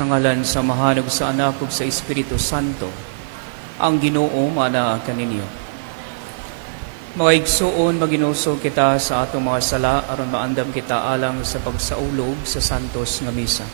Sa ngalan sa Mahan ug sa Anak ug sa Espiritu Santo, ang Ginoo mana kaninyo. Mga igsuon, maginusog kita sa atong mga sala aron maandam kita alang sa pagsaulog sa santos nga misa.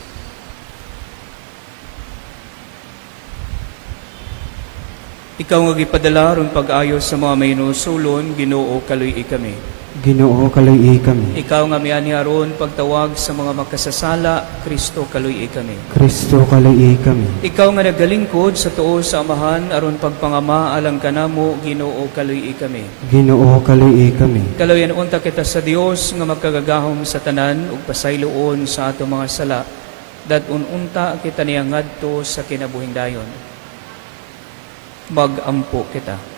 Ikaw nga gipadala aron pag-ayo sa mga maynusulon, Ginoo kaluy kami. Ginoo kaluy kami. Ikaw nga miani aron pagtawag sa mga makasasala, Kristo kaluy kami. Kristo kaluy kami. Ikaw nga nagalingkod sa tuo sa Amahan aron pagpangama alang kanamo, Ginoo kaluy kami. Ginoo kaluy kami. Kaluyan unta kita sa Dios nga magkagagahom sa tanan ug pasayloon sa ato mga sala, dadun unta kita niya ngadto sa kinabuhing dayon. Magampo kita.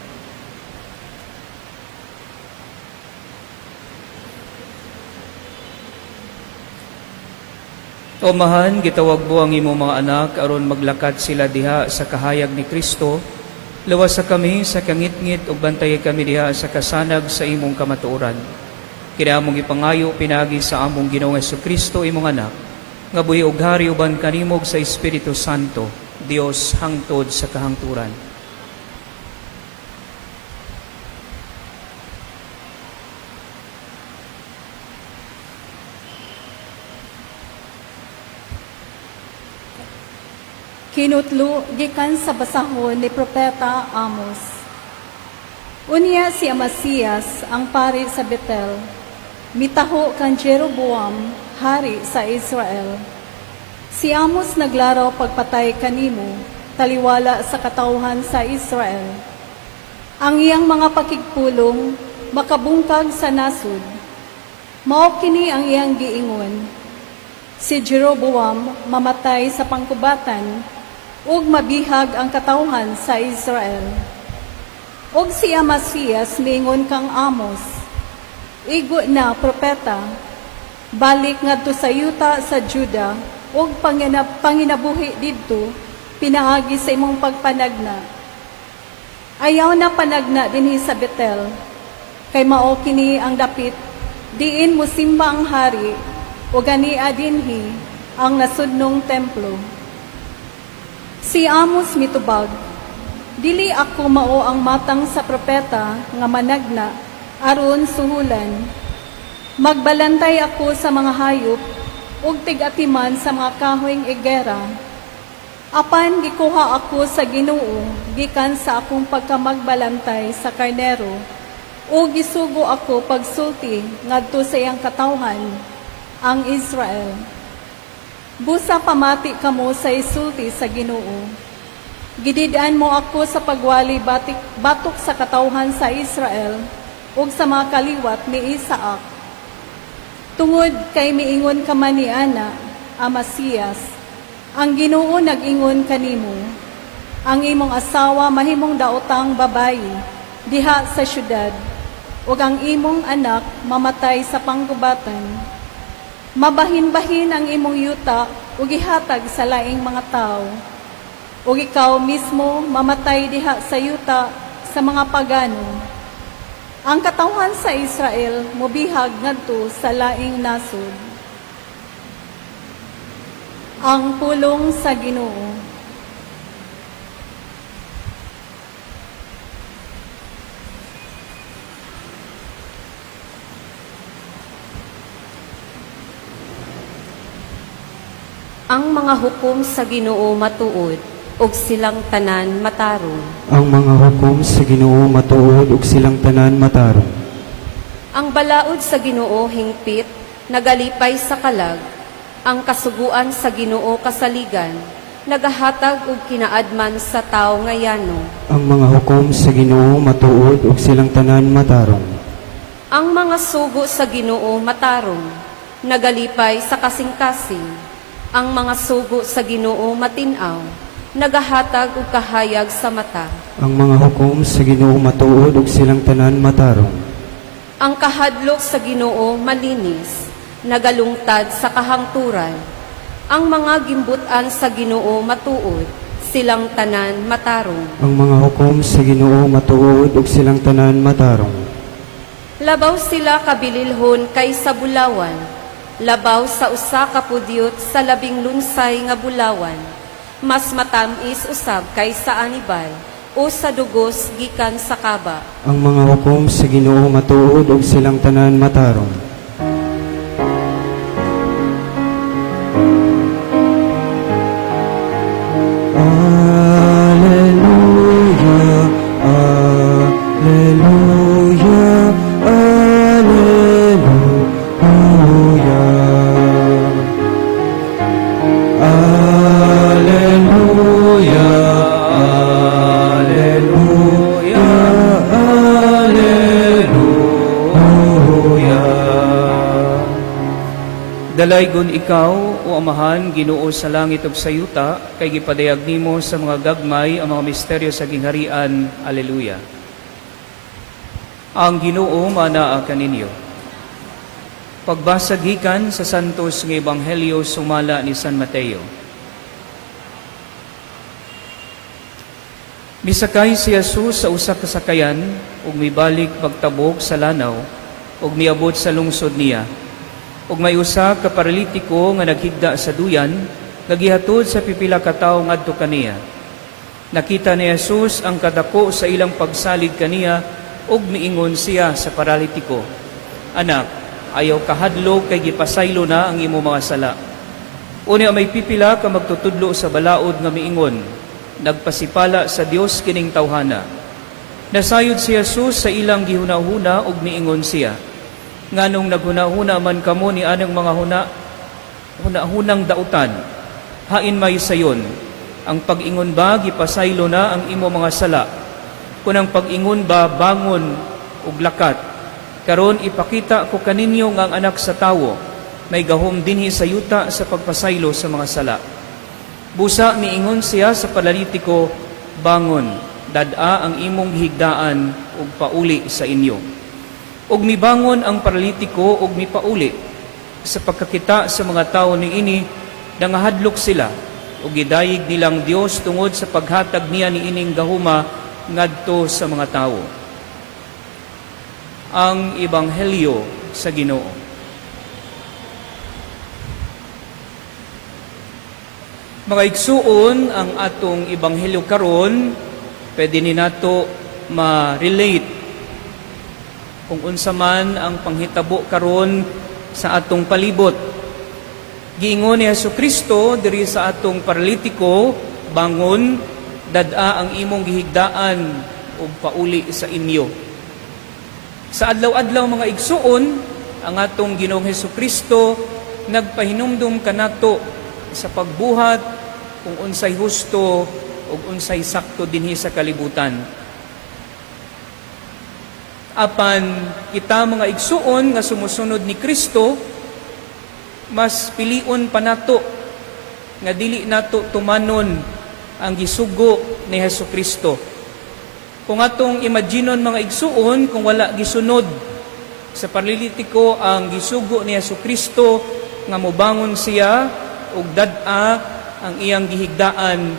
O Mahan, gitawag mo ang imong mga anak aron maglakat sila diha sa kahayag ni Kristo. Lawas sa kami sa kangit-ngit ug bantay kami diha sa kasanag sa imong kamatuoran. Kina among ipangayo pinagi sa among Ginoong Jesucristo imong anak, nga buhi ug hari uban kanimog sa Espiritu Santo, Dios hangtod sa kahangturan. Kinutlo gikan sa basahon ni Propeta Amos. Unya si Amasias ang pari sa Betel, mitaho kan Jeroboam, hari sa Israel. Si Amos naglaraw pagpatay kanimo, taliwala sa katawhan sa Israel. Ang iyang mga pakigpulong makabungkag sa nasud. Mao kini ang iyang giingon. Si Jeroboam mamatay sa pangkubatan, ug mabihag ang katawhan sa Israel. Og si Amasias miingon kang Amos, igo na propeta, balik ngadto sa yuta sa Juda, ug panginabuhi didto, pinaagi sa imong pagpanagna. Ayaw na panagna dinhi sa Betel, kay mao kini ang dapit, diin mo simba ang hari, o gania dinhi ang nasudnong templo. Si Amos mitubag, dili ako mao ang matang sa propeta nga managna aron suhulan. Magbalantay ako sa mga hayop ug tig-atiman sa mga kahoyng igera. Apan gikuha ako sa Ginoo gikan sa akong pagkamagbalantay sa karnero ug gisugo ako pagsulti ngadto sa iyang katawhan, ang Israel. Busa pamati kamo sa isulti sa Ginoo. Gididaan mo ako sa pagwali batok sa katawhan sa Israel ug sa mga kaliwat ni Isaac. Tungod kay miingon ka man ni Ana, Amasias, ang Ginoo nag-ingon kanimo, ang imong asawa mahimong daotang babayi diha sa syudad, ug ang imong anak mamatay sa panggubatan. Mabahin-bahin ang imong yuta ug ihatag sa laing mga tao. Ug ikaw mismo mamatay diha sa yuta sa mga pagano. Ang katawhan sa Israel mobihag ngadto sa laing nasod. Ang pulong sa Ginoo. Ang mga hukom sa Ginoo matuod, ug silang tanan matarong. Ang mga hukom sa Ginoo matuod ug silang tanan matarong. Ang balaod sa Ginoo hingpit, nagalipay sa kalag. Ang kasuguan sa Ginoo kasaligan, nagahatag og kinaadman sa tao ngayano. Ang mga hukom sa Ginoo matuod ug silang tanan matarong. Ang mga sugo sa Ginoo matarong, nagalipay sa kasing-kasing. Ang mga sugo sa Ginoo matinaw, nagahatag og kahayag sa mata. Ang mga hukom sa Ginoo matuod ug silang tanan matarong. Ang kahadlok sa Ginoo malinis, nagalungtad sa kahangturan. Ang mga gimbutan sa Ginoo matuod, silang tanan matarong. Ang mga hukom sa Ginoo matuod ug silang tanan matarong. Labaw sila kabililhon kay sa bulawan, labaw sa usa ka pudyot sa labing lunsay nga bulawan, mas matamis usab kaysa anibal o sa dugos gikan sa kaba. Ang mga hukom sa Ginoo matuod ug silang tanan matarong. Alleluia, alleluia, alleluia. Alleluia, alleluia, alleluia. Dalaygon ikaw, o Amahan, Ginoo sa langit ug sa yuta, kay gipadayag nimo sa mga gagmay ang mga misteryo sa gingharian. Alleluia. Ang Ginoo manaa kaninyo. Pagbasa gikan sa Santos nga Ebanghelyo sumala ni San Mateo. Misakay si Jesus sa usa ka sakayan ug mibalik pagtabok sa lanaw ug miabot sa lungsod niya. Ug may usa ka paralitiko nga naghigda sa duyan, nagihatod sa pipila ka tawo ngadto kaniya. Nakita ni Jesus ang kadako sa ilang pagsalig kaniya ug miingon siya sa paralitiko, "Anak, ayaw kahadlok kay gipasaylo na ang imo mga sala." Unya may pipila ka magtutudlo sa balaod nga miingon, "Nagpasipala sa Dios kining tawhana." Nasayod si Jesus sa ilang gihunahuna ug miingon siya, "Nganong naghunahuna man kamo ni anang mga hunahunang dautan, hain may sayon, ang pag-ingon ba gipasaylo na ang imo mga sala? Kung ang pag-ingon ba bangon ug lakat, karon ipakita ko kaninyo nga ang anak sa tawo may gahom dinhi sa yuta sa pagpasaylo sa mga sala." Busa miingon siya sa paralitiko, "Bangon, dad-a ang imong gihigdaan ug pauli sa inyo." Ug mibangon ang paralitiko ug mipauli. Sa pagkakita sa mga tawo niini, nangahadlok sila ug gidayig nilang Dios tungod sa paghatag niya niining gahuma ngadto sa mga tawo. Ang Ebanghelyo sa Ginoo. Mga igsuon, ang atong Ebanghelyo karon pwede ni nato ma-relate kung unsa man ang panghitabo karon sa atong palibot. Giingon ni Jesucristo diri sa atong paralitiko, "Bangon, dad-a ang imong gihigdaan ug pauli sa inyo." Sa adlaw-adlaw mga igsuon, ang atong Ginoong Jesucristo nagpahinumdum kanato sa pagbuhat kung unsay husto ug unsay sakto dinhi sa kalibutan. Apan kita mga igsuon nga sumusunod ni Kristo, mas pilion pa nato nga dili nato tumanon ang gisugo ni Jesucristo. Kung atong imaginon mga igsuon, kung wala gisunod sa paralitiko ang gisugo ni Jesucristo nga mobangon siya ug dad-a ang iyang gihigdaan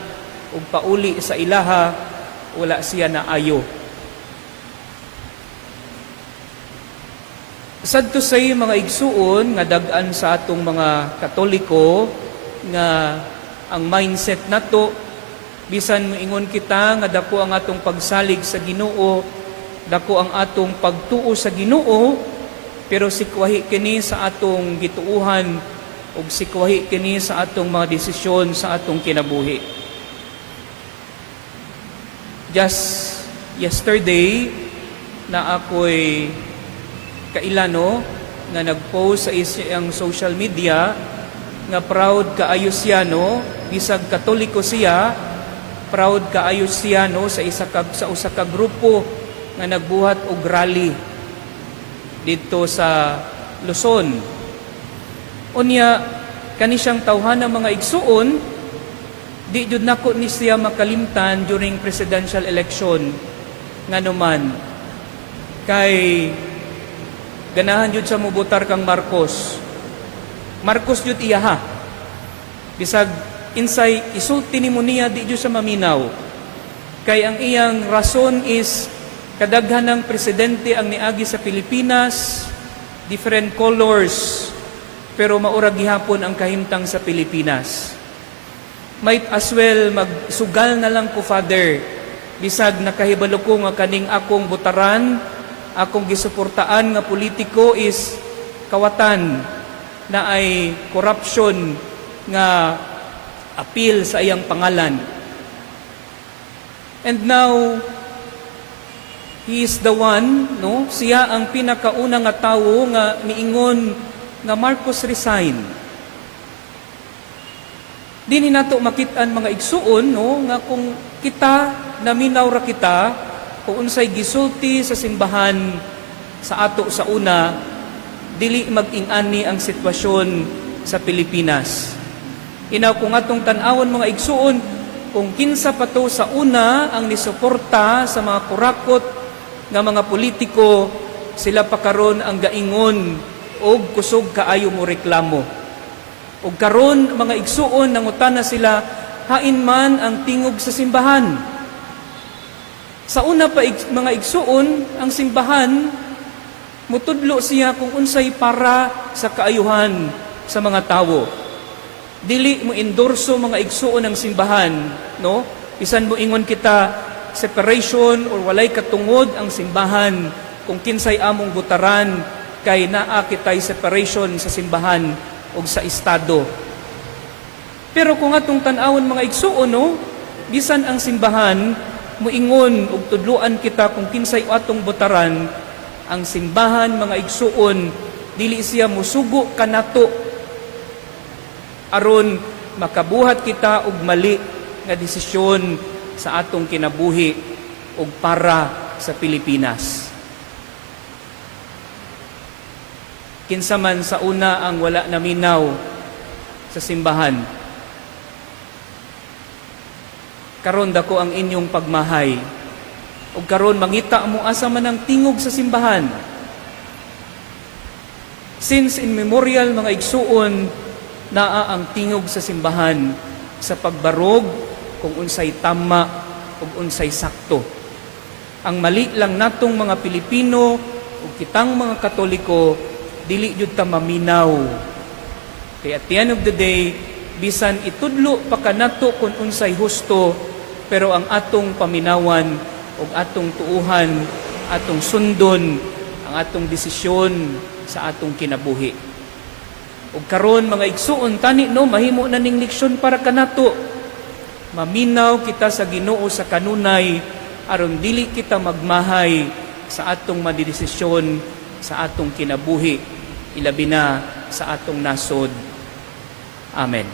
ug pauli sa ilaha, wala siya na ayo. Sadto say mga igsuon nga dag-an sa atong mga Katoliko nga ang mindset nato bisan moingon kita nga dako ang atong pagsalig sa Ginoo, dako ang atong pagtuo sa Ginoo, pero sikwahi kini sa atong gituuhan ug sikwahi kini sa atong mga desisyon sa atong kinabuhi. Just yesterday na ako'y kailano nga nag-post sa isang social media nga proud kaayo siya no, bisag Katoliko siya, proud kaayo siya no sa usa ka grupo nga nagbuhat og rally dito sa Luzon. Unya kani siyang tawhan ng mga igsuon, di jud nako ni siya makalimtan during presidential election nga naman kay ganahan jud sa mubutar kang Marcos. Marcos jud iyaha. Bisag insay isulti ni mo niya di jud sa maminaw. Kay ang iyang rason is kadaghan ng presidente ang niagi sa Pilipinas, different colors. pero maura gihapon ang kahimtang sa Pilipinas. Might as well magsugal na lang ko, Father, bisag nakahibalo ko nga kaning akong butaran, akong gisuportaan nga politiko is kawatan na ay corruption nga appeal sa iyang pangalan. And now, he is the one, no? Siya ang pinakauna nga tawo nga miingon nga Marcos resign. Dini nato makitaan mga igsuon, no? Nga kung kita naminaw ra kita kung unsay gisulti sa simbahan sa ato sa una, dili mag-ingani ang sitwasyon sa Pilipinas. Inaw kung atong tan-awon mga igsuon, kung kinsa pa to sa una ang nisuporta sa mga kurakot nga mga politiko, sila pa karon ang gaingon og kusog kaayo mo reklamo. Og karon mga igsuon nangutana sila, hain man ang tingog sa simbahan. Sa una pa mga igsuon, ang simbahan mutudlo siya kung unsay para sa kaayuhan sa mga tawo. Dili mo endorso mga igsuon ng simbahan, no? Bisan mo ingon kita separation or walay katungod ang simbahan kung kinsay among butaran kay naa kitay separation sa simbahan o sa estado. Pero kung atong tan-awon mga igsuon, no? Bisan ang simbahan muingon og tudluan kita kung kinsay atong butaran, ang simbahan mga igsuon dili siya musugo kanato aron makabuhat kita og mali nga desisyon sa atong kinabuhi og para sa Pilipinas. Kinsa man sa una ang wala naminaw sa simbahan, karon dako ang inyong pagmahay ug karon mangita mo asa man ang tingog sa simbahan. Since in memorial mga igsuon, naa ang tingog sa simbahan sa pagbarog kung unsay tama ug unsay sakto. Ang mali lang natong mga Pilipino ug kitang mga Katoliko, dili jud ta maminaw. Kaya at the end of the day, bisan itudlo pa kanato kung unsay husto, pero ang atong paminawan ug atong tuuhan, atong sundon ang atong desisyon sa atong kinabuhi. Ug karon mga igsuon tani, no, mahimo na ning leksyon para kanato. Maminaw kita sa Ginoo sa kanunay aron dili kita magmahay sa atong madidesisyon sa atong kinabuhi, ilabi na sa atong nasod. Amen.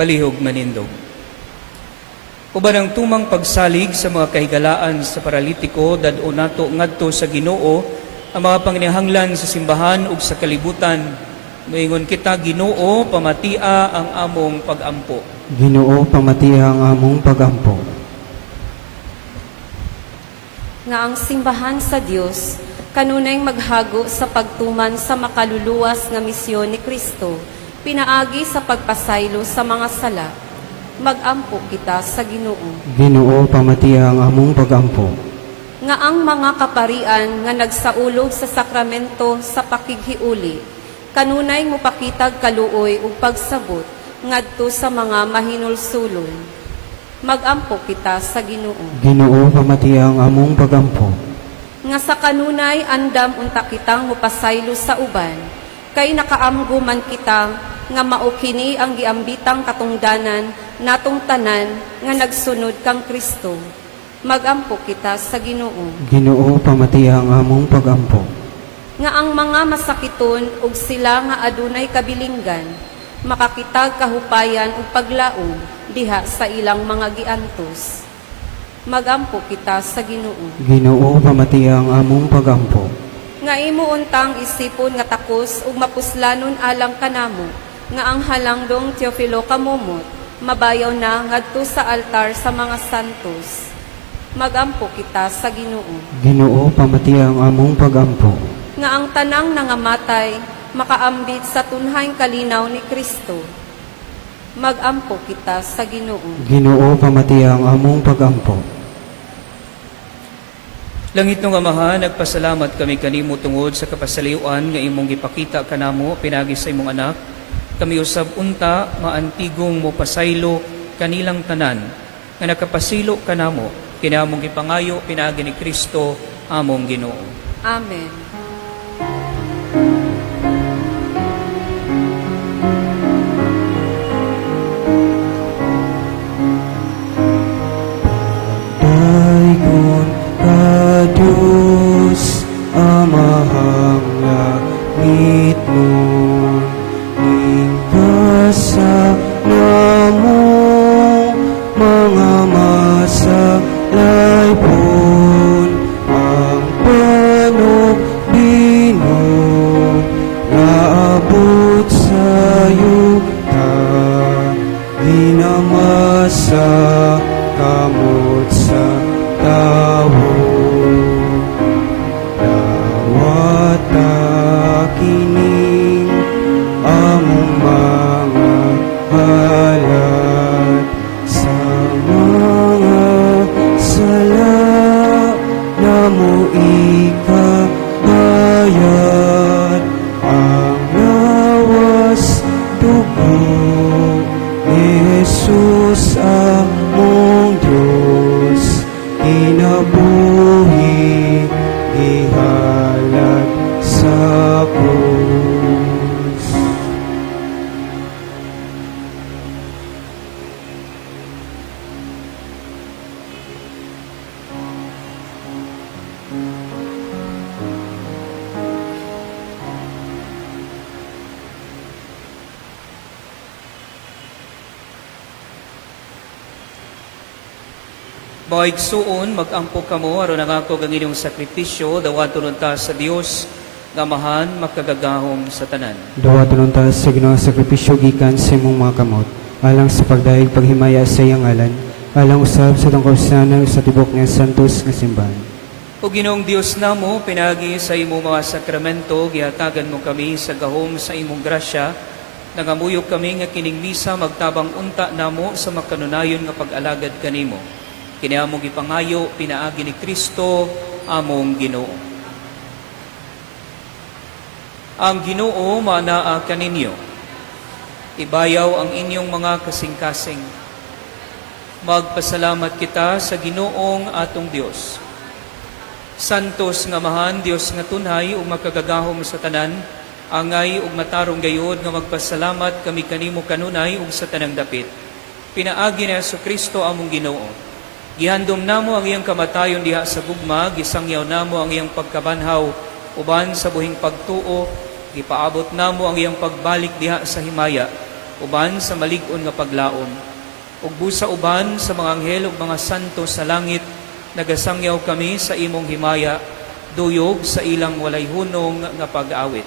Palihog manindog. Uban ang tumang pagsalig sa mga kahigalaan sa paralitiko, dadto nato ngadto sa Ginoo ang mga panginahanglan sa simbahan ug sa kalibutan. Moingon kita, Ginoo, pamatia ang among pagampo. Ginoo, pamatia ang among pagampo. Nga ang simbahan sa Dios kanunay maghago sa pagtuman sa makaluluwas nga misyon ni Kristo, pinaagi sa pagpasaylo sa mga sala. Magampo kita sa Ginoo. Ginoo, pamatia ang among pagampo. Nga ang mga kaparian nga nagsaulog sa sakramento sa pakighiuli, kanunay mupakitag kaluoy ug pagsabot ngadto sa mga mahinulsulon. Magampo kita sa Ginoo. Ginoo, pamatia ang among pagampo. Nga sa kanunay andam unta kitang mupasaylo sa uban, kay nakaamgo man kita nga maukini ang giambitang katungdanan natong tanan nga nagsunod kang Kristo. Magampo kita sa Ginoo. Ginoo, pamatia ang among pagampo. Nga ang mga masakiton ug sila nga adunay kabilinggan, makakitag kahupayan ug paglaom diha sa ilang mga giantos. Magampo kita sa Ginoo. Ginoo, pamatia ang among pagampo. Nga imo untang isipon nga takos ug mapuslanon alang kanamo, nga ang halangdong Teofilo kamumot, mabayaw na ngadto sa altar sa mga santos. Magampo kita sa Ginoo. Ginoo, pamatia ang among pagampo. Nga ang tanang nangamatay, makaambit sa tunhayng kalinaw ni Kristo. Magampo kita sa Ginoo. Ginoo, pamati ang among pagampo. Langit ng Amahan, nagpasalamat kami kanimo tungod sa kapasaliuan nga imong gipakita kanamo pinagi sa imong anak. Kami usab unta maantigong mo pasaylo kanilang tanan nga nakapasilo kanamo kinamong gipangayo pinagi ni Kristo among Ginoo. Amen. Daigon ka Diyos, amahang langit mo, ingkasa namo, mga masalay pon, ang panubino, naabot sa'yo ka, ginamasa kamot sa tawo. Nawata kining among mga halat sa mga sala na mo ikabayad ang lawas dugo ni Jesus among Diyos, kinabuhi ihalat sa krus. Baigsuon, magampo kamo, aron nangako ang inyong sakripisyo, dawaton ta sa Dios nga amahan, makagagahom sa tanan. Dawaton ta sa Ginoo sakripisyo gikan sa imong mga kamot, alang sa pagdahig paghimaya sa iyang ngalan, alang usab sa tungkol sa tibok nga santos nga simbahan. O Ginoong Dios namo, pinagi sa imong mga sakramento, gihatagan mo kami sa gahom sa imong grasya, nangamuyok kami nga kining misa magtabang unta namo sa makanunayon nga pag-alagad kanimo. Kiniamong ipangayo, pinaagi ni Kristo, among Ginoo. Ang Ginoo manaa kaninyo. Ibayaw ang inyong mga kasing-kasing. Magpasalamat kita sa Ginoong atong Dios. Santos nga mahan, Dios nga tunhay, ug makagagahom sa tanan, angay ug matarong gayod nga magpasalamat kami kanimo kanunay ug sa tanang dapit. Pinaagi ni Kristo among Ginoo. Gihandom namo ang iyang kamatayon diha sa gugma, gisangyaw namo ang iyang pagkabanhaw uban sa buhing pagtuo, gipaabot namo ang iyang pagbalik diha sa himaya uban sa malig-on nga paglaom. Ug busa uban sa mga anghel ug mga santo sa langit, nagasangyaw kami sa imong himaya, duyog sa ilang walay hunong nga pag-awit.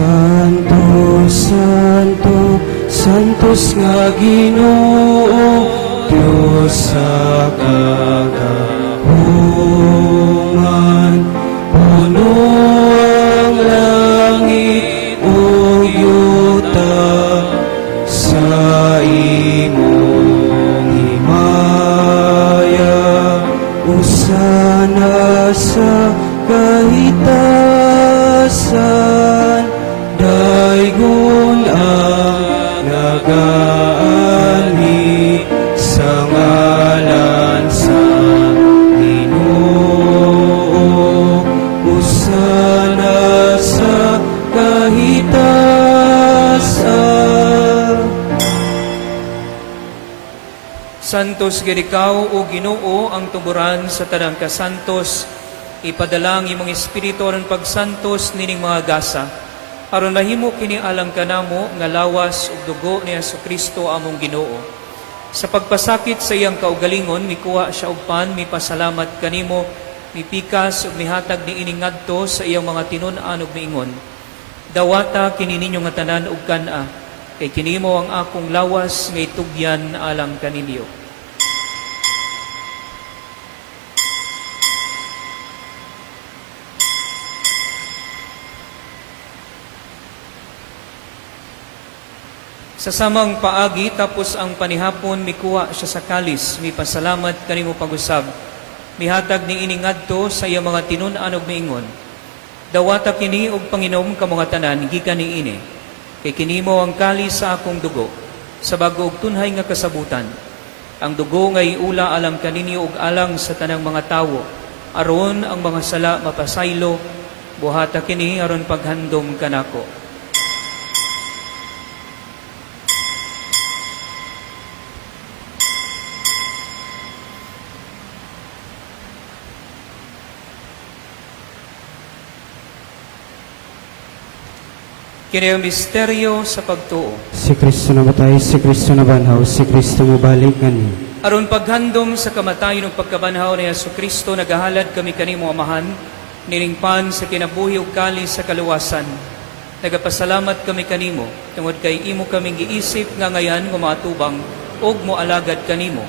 Santo, Santo, Santos nga Ginoo, Diyos sa kagahuman, puno ang langit o yuta sa imong himaya, usana sa kahitasan, daigon ang nagaani sa ngalan sa Ginoo, usana sa kahitasan. Santos gid ikaw o Ginoo ang tuburan sa tanang kasantos, ipadalang imong espiritu aron pagsantos nining mga gasa, aron mahimo kini alang kanamo nga lawas ug dugo ni Kristo among Ginoo. Sa pagpasakit sa iyang kaugalingon, mikuha siya og pan, mipasalamat kanimo, mipikas ug mihatag ni ining ngadto sa iyang mga tinun-an ug miingon. Dawata kini ninyo nga tanan ug kan-a, kay kinimo ang akong lawas nga itugyan alang kaninyo. Sa samang paagi tapos ang panihapon mikuha siya sa kalis, mi pasalamat kanimo pag-usab. Mihatag ni ini ngadto sa iya mga tinun-an ug miingon. Dawata kini og Panginom ka mga tanan gikan niini. Kay kinimo ang kalis sa akong dugo, sa bag-o og tunhay nga kasabutan. Ang dugo nga iula alang kaninyo ug alang sa tanang mga tawo, aron ang mga sala mapasaylo, buhata kini aron paghandom kanako. Kini ang misteryo sa pagtuo. Si Kristo namatay, si Kristo nabanhaw, si Kristo mubalik ngani. Aron paghandom sa kamatayon ug pagkabanhaw ni Jesucristo, nagahalad kami kanimo Amahan, nilingpan sa kinabuhi ug kalis sa kaluwasan. Nagapasalamat kami kanimo tungod kay imo kaming giisip nga ngayan nga maatubang ug moalagad kanimo.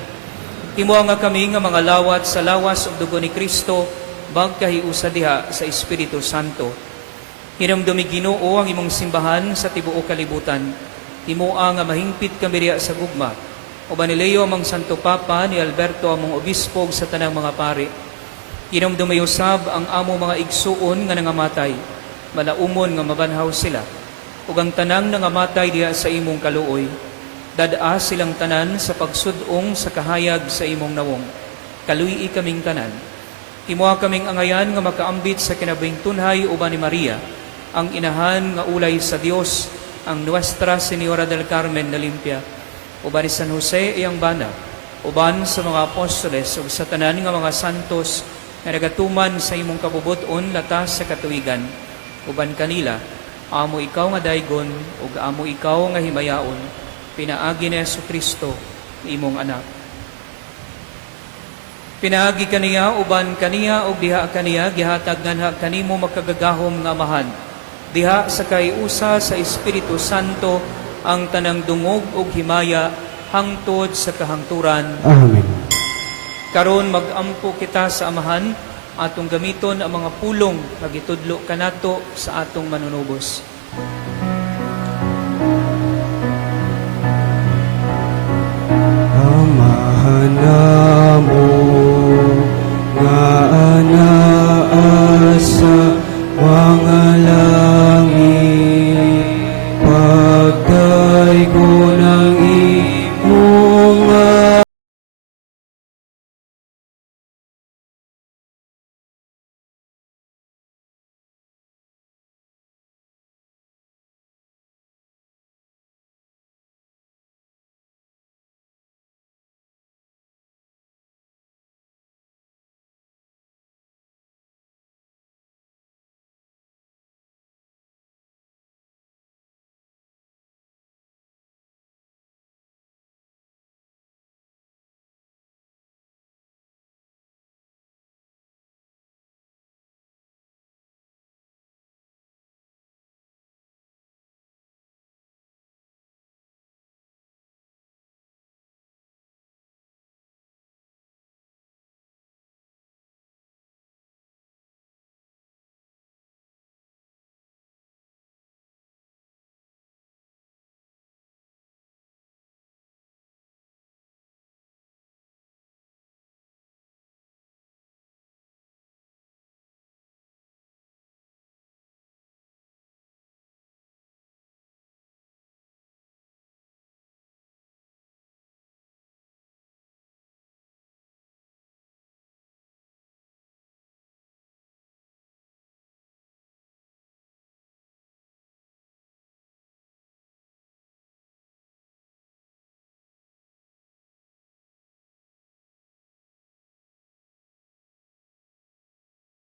Imo nga kami nga mga lawat sa lawas ug dugo ni Kristo bag kahiusa diha sa Espiritu Santo. Hinumdumi Ginoo ang imong simbahan sa tibuok kalibutan. Himoa nga mahingpit kami diha sa gugma. O Banileo among Santo Papa ni Alberto among obispog sa tanang mga pari. Hinumdumi usab ang amo mga igsuon nga nangamatay. Malaumon nga mabanhaw sila. Ug ang tanang nangamatay diha sa imong kaluoy. Dadaa silang tanan sa pagsudong sa kahayag sa imong nawong. Kaluyi kaming tanan. Himoa kaming angayan nga makaambit sa kinabing tunhay uban ni Maria, ang inahan nga ulay sa Dios, ang Nuestra Señora del Carmen na Limpia, uban ni San Jose iyang bana, uban sa mga apostoles ug sa tanan nga mga santos nga nagatuman sa imong kabubuton latas sa katuigan, uban kanila, amo ikaw nga daygon ug amo ikaw nga himayaon, pinaagi ni Jesucristo imong anak. Pinaagi kaniya, uban kaniya, ug diha kaniya, gihatag nganha kanimo makagagahom nga Amahan. Diha sa kaiusa sa Espiritu Santo, ang tanang dungog ug himaya, hangtod sa kahangturan. Amen. Karon magampo kita sa Amahan, atong gamiton ang mga pulong pagitudlo kanato sa atong manunubos. Amahan namo nga anaa sa mga langit, pagdaygon ang imong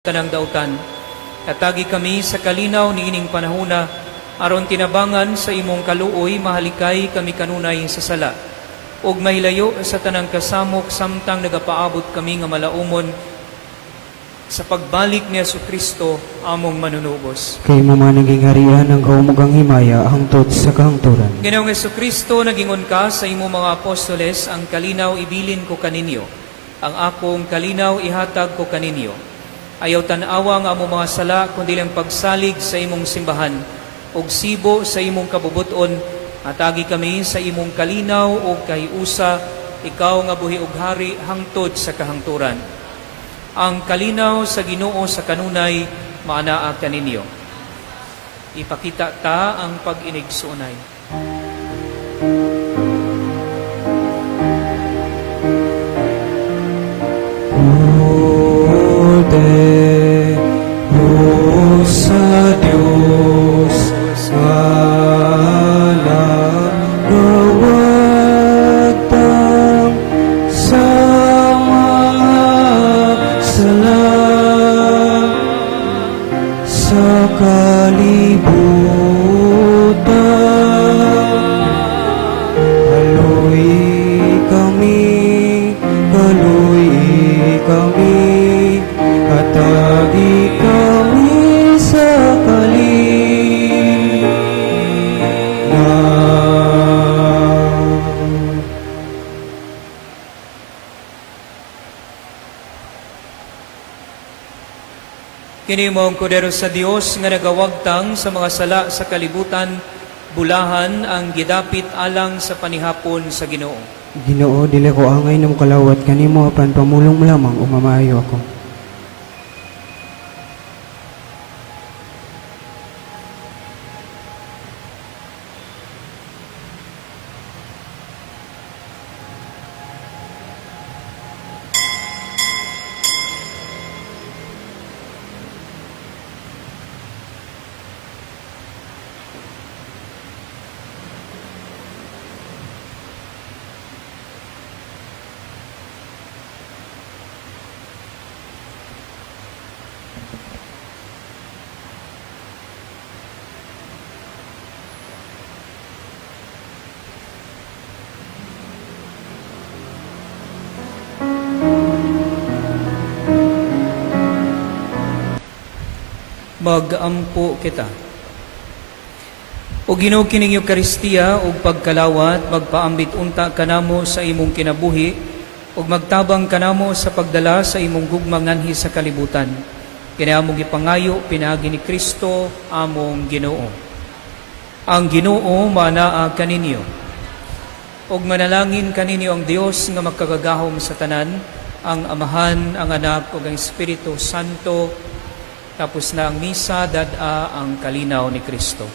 tanang dautan. Natagi kami sa kalinaw ni ining panahuna, aron tinabangan sa imong kaluoy, mahalikay kami kanunay sa sala. Ug mahilayo sa tanang kasamok, samtang nagapaabot kami nga malaumon sa pagbalik ni Jesucristo among manunubos. kay mo man naging harian ang kaumugang himaya, hangtod sa kahangturan. Ginoong Jesucristo, nagingon ka sa imo mga apostoles, ang kalinaw ibilin ko kaninyo, ang akong kalinaw ihatag ko kaninyo. Ayaw tanawa nga amo mga sala, kundi lang pagsalig sa imong simbahan, og sibo sa imong kabubuton, Atagi kami sa imong kalinaw o kay usa, ikaw nga buhi ug hari hangtod sa kahangturan. Ang kalinaw sa Ginoo sa kanunay maanaa kaninyo. Ipakita ta ang pag-inigsunay. Sa Diyos, gawatang sa mga sala sa kalibutan. Kaluy kami, atagi kami sa kalinaw. Kini mong kudero sa Dios nga nagawagtang sa mga sala sa kalibutan, bulahan ang gidapit alang sa panihapon sa Ginoo. Ginoo, dili ko angay na mukalawat kanimo apan pamulong mo lamang o mamaayo ako. Magampo kita. O Ginoo, kining Eucharistia ug pagkalawat magpaambit unta kanamo sa imong kinabuhi ug magtabang kanamo sa pagdala sa imong gugmang nganhi sa kalibutan. Kini among gipangayo pinaagi ni Kristo among Ginoo. Ang Ginoo manaa kaninyo. Ug manalangin kaninyo ang Dios nga magkagagahom sa tanan, ang Amahan, ang Anak ug ang Espiritu Santo. Tapos na ang misa, dad-a ang kalinaw ni Kristo.